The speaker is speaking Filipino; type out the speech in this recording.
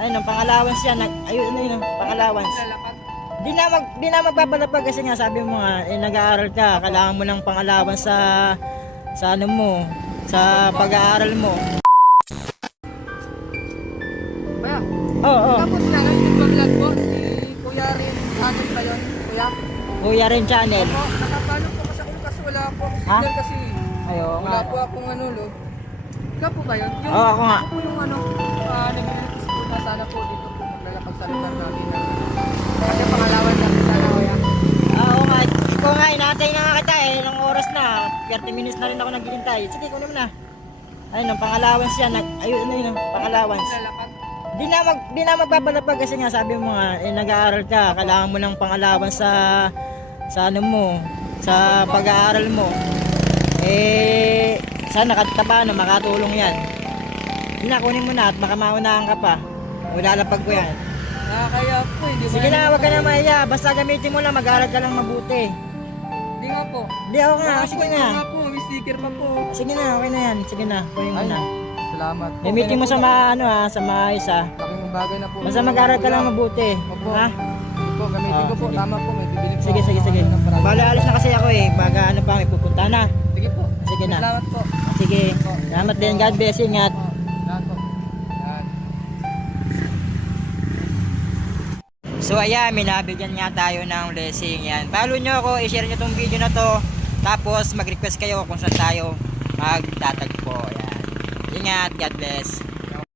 Ayun, ang pang-allowance yan. Ayun, ayun, pang-allowance. Di na magpapalapag kasi nga sabi mo nga, nag-aaral ka, kailangan mo ng pang-allowance sa ano mo, sa pag-aaral mo. Kuya, Oo, tapos na lang yung vlog po, si Kuya Rin, ano ba yun? Kuya? Kuya Rin Channel. Po, nakapalo po kasi ako kasi wala po ako Ha? signal kasi. Ayun nga. Wala po akong ano, log. Ikaw po ba yun? Yung, Oo, ako nga. po yung ano, nag-release po na sana po dito po maglalapag sa lugar namin. Kasi pangalawan namin sana, kuya. Oo nga, ikaw nga, inatay na nga kita eh, ilang oras na, 30 minutes na rin ako naghihintay. Sige, kunin mo na. Ayun, ang pang-allowance yan. Ayun, ayun, pang-allowance. Lalapag. Di na magpapalapag kasi nga sabi mo nga, nag-aaral ka, kailangan mo ng pang-allowance sa ano mo, sa pag-aaral mo. Sana katapa na makatulong yan. Hindi na, kunin mo na at baka maunahan ka pa. Lalapag ko yan. Kaya po, hindi ba? Sige na, wag ka na mahiya. Basta gamitin mo lang, mag-aaral ka lang mabuti. Hindi nga po. Hindi, ako nga, sige na. Nga po, may sticker pa po. Sige na, okay na yan. Sige na, kunin mo Ay, na. salamat po. Gamitin mo sa sa maayos ha. Laking bagay na po. Basta mag-aaral ka lang mabuti. Opo. Ha? Sige po, gamitin ko po. Sige. Tama po, may bibili po. Sige, ako sige, ng sige. ano ng parang- Bale, alis na kasi ako eh. Baga ano pa, may pupunta na. Sige po. Sige na. Salamat po. Sige. Salamat din. God bless. Ingat. Po. Salamat po. Yan. So ayan, minabigyan nga tayo ng blessing yan. Follow nyo ako, i-share nyo tong video na to. Tapos mag-request kayo kung saan tayo magtatagpo. Ayan. Ingat, God bless.